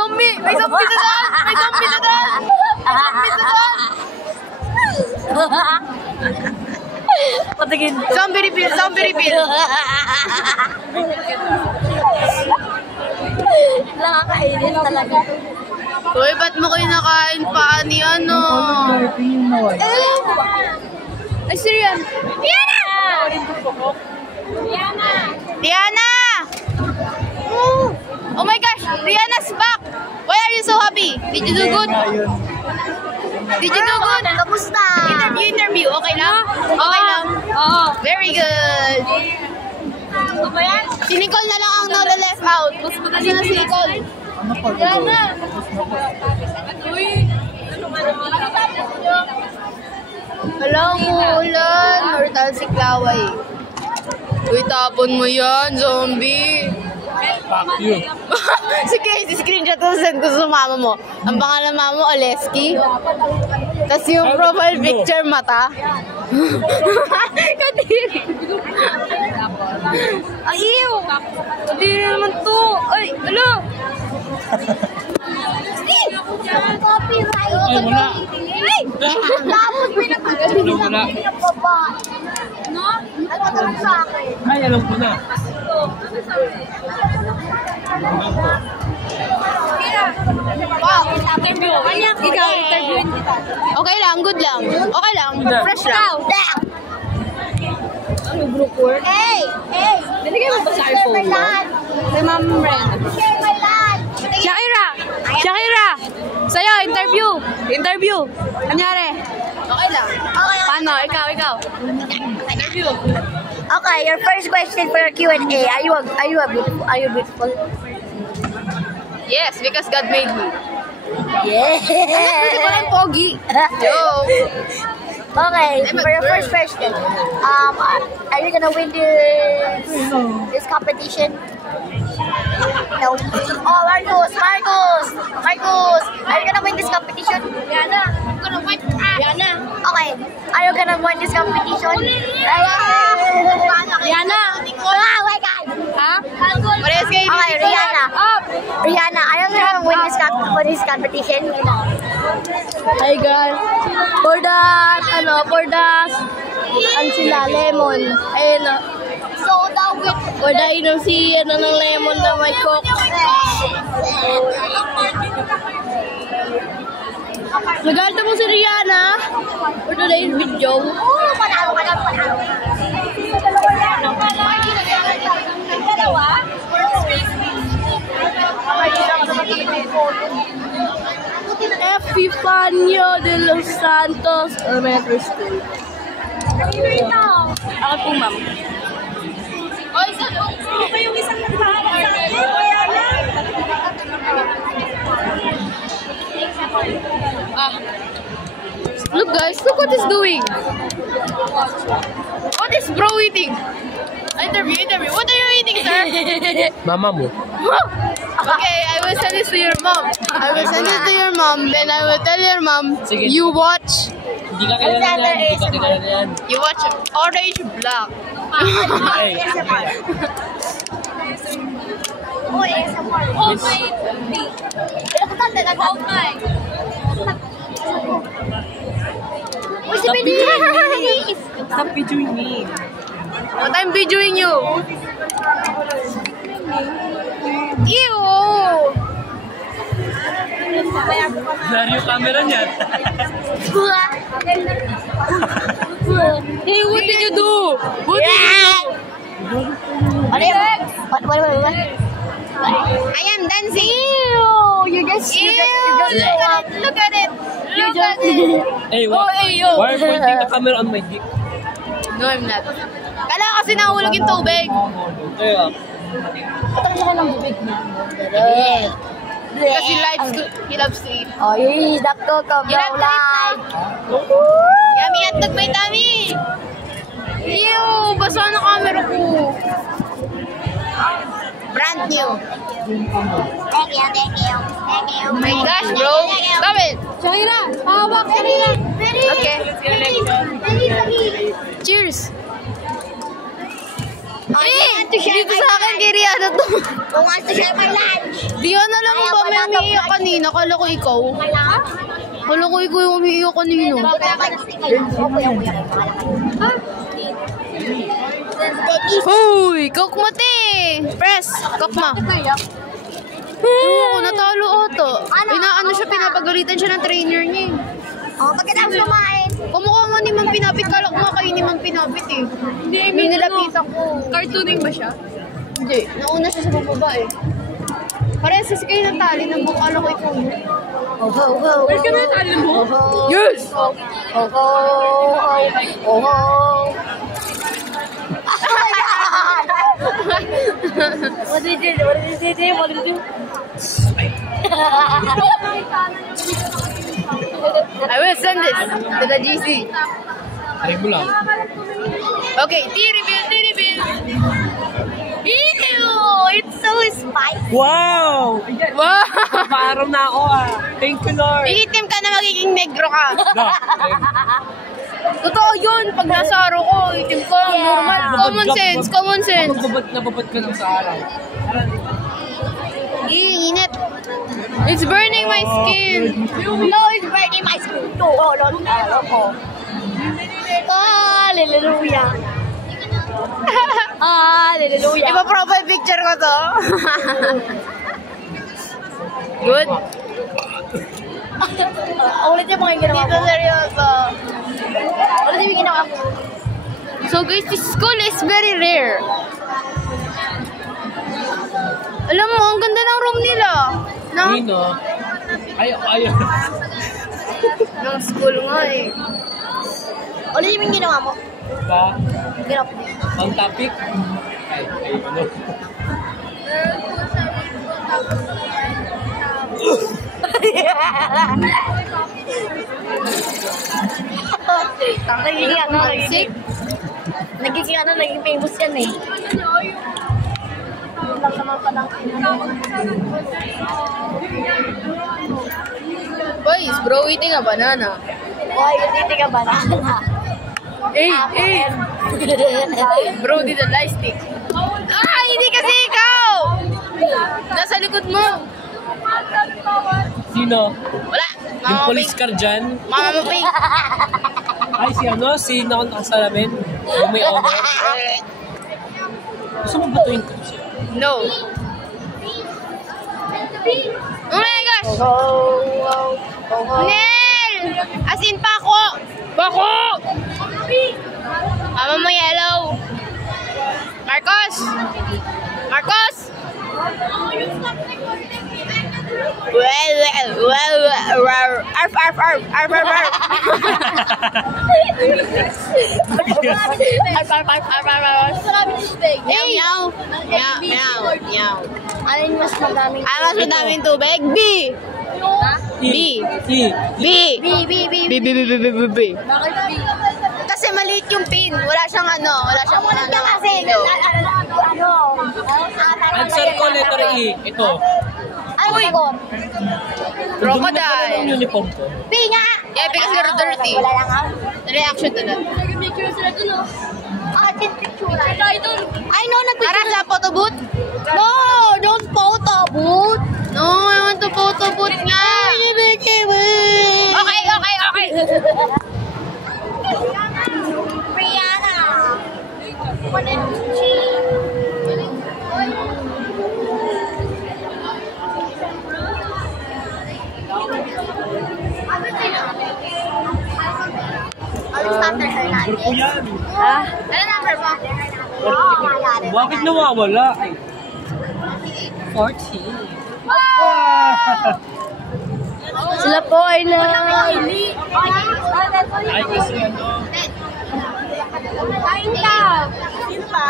zombie! May zombie sa daan! May zombie sa daan! May zombie sa daan! Patingin. Zombie reveal! Zombie reveal! Nakakainis talaga. Uy, ba't mo kayo nakain pa ni ano? Ay, Syrian! Diana! Diana! Oh my gosh! Diana's back! Why are you so happy? Did you do good? Did you do good? Kamusta? Interview. Okay lang? Okay lang? Oo. Very good. Si Nicole na lang ang nalo-left out. Mas magaling na si Nicole. Diana! Uy! Alam mo, ulan. Mortal si Klaway. Uy, tapon mo yan, zombie. Fuck you. Sige, screenshot ko send ko sa mama mo. Ang pangalan mama mo, Oleski. Tapos yung profile picture mata. Kadiri. Ay, ew! Kadiri naman to. Ay, ano? Copyright. Ay, wala. Ay! Tapos pinapagaling Wala. No? Ano naman sa akin? Ay, alam ko na. Wow. Ikaw, interviewin kita. Okay lang, good lang. Okay lang, fresh lang. Hey! Hey! Nilagay mo ba sa iPhone mo? Kay Ma'am Ren. Share my life! Shakira! Shakira! Sa'yo, interview. Anyari? Okay lang. Okay. Paano? Ikaw. Interview. Okay, your first question for your Q&A. Are you beautiful? Yes, because God made me. Yeah! Hindi ko lang pogi. Yo! Okay, for your first question, are you gonna win this competition? No. Oh, Marcos! Are you gonna win this competition? Yana, I'm gonna win. Yana. Okay, are you gonna win this competition? Yana. Oh my God! Ha? Parehas kayo. Okay, Rihanna. Up. Rihanna, are you gonna win this competition? Hi guys. For sila lemon. Ayun o. Soda with For the inom si ng lemon na may coke. Nagalta mo si Rihanna for today's video. oh, panalo. Dalawa? Epifanio de los Santos Elementary School. Ako po, ma'am. Yung isang naghahanap Look guys, look what he's doing. What is bro eating? Interview. What are you eating, sir? Mama mo. Okay, I will send this to your mom. Then I will tell your mom, Sige. you watch Hindi ka kilala yan. You watch Orange Black. Ay, Oh, ASMR. Oh my. Uy, si Benny! stop videoing me. What I'm videoing you? Ew! Blur yung camera niyan. Hey, what did you do? What did you do? Ano yun? What? I am dancing. Ew! You guys Look at it. Hey, Oh, hey, yo. why are you pointing the camera on my dick? No, I'm not. Kala kasi nahulog yung tubig. Kaya, Patang siya ng bibig niya. Kasi he loves to eat. Oh, yee, dakto ka, You have to eat live. Yummy hotdog, may tummy. Ew, basa na camera ko. Brand new. Thank you. Oh my gosh, bro. Stop it. Shakira, hawak ka nila. Okay. Ready. Cheers. Dito sa akin, kay Rihanna to. Who wants to share my lunch? Diyan, alam mo ba may umiiyak kanina? Kala ko ikaw. Kala ko ikaw yung umiiyak kanina. Hoy! Coke mo, te! Press! Coke mo. Oo, natalo ito. Inaano siya, pinapagalitan siya ng trainer niya eh. Oh, pagkatapos kumain. Kumukha nga ni Mang Pinapit. Kala ko nga kayo ni Mang Pinapit eh. Hindi, nilapitan ko. Cartooning ba siya? Hindi, nauna siya sa bababa eh. Parehas kasi kayo ng tali ng buong kala ko ikaw. Oh, ho, ho. Where's ka na yung tali mo? Yes! Oh, ho, ho. Oh, ho. What did you do? What did you do? What did you do? I will send this to the GC. Try mo lang. Okay, T-reveal. Ew! It's so spicy. Wow! Wow! Paaraw na ako ah. Thank you, Lord. Iitim ka na magiging negro ka. No. Totoo yun. Pag nasa araw ko, itim ka. Normal. Common sense. Nababad ka lang sa araw. Init. It's burning my skin. No, it's burning my skin too. Oh, no, no. Hallelujah. Hallelujah. Ipa-profile picture ko to. Good. Ulit yung mga ginawa Dito mo. seryoso. Ulit yung ginawa mo. So guys, this school is very rare. Alam mo, ang ganda ng room nila. No? Nino. Ayaw. Ng school nga eh. Ulit yung ginawa mo. Ba? Ginawa mo. Ang topic? Ay, ano? Naging famous yan eh. Lang naman palang Boys, bro eating a banana. Boy, hindi ka banana. Hey! Bro did a light stick. Ah, hindi kasi ikaw! Nasa likod mo. Sino? Wala. Yung Mama mo police car dyan? Mama mo pink. Ay, si nakasalamin? Yung may honor? Gusto mo batuin ko siya? No. Oh my gosh! Nel! As in pako! Pako! Mama mo yellow. Marcos! Arf. Meow. Alin mas madaming Mas madaming tubig? B. Kasi maliit yung pin. Wala siyang ano. kasi Answer ko, letter E. Ito. Ano sagot? Crocodile. Yung uniform ko. B nga! Yeah, because you're dirty. Wala lang ah. Reaction to that. Nag-picture sila dun oh. Picture. Tayo dun. I know, Tara nagpicture. sa photo booth. No, don't photo booth. No, I want to photo booth nga. Okay. Rihanna. Grupo yan. Ano number mo? Bakit nawawala? Ay. 40. Sila po ay na... Ay, kasi ano. Kain ka. Sino pa?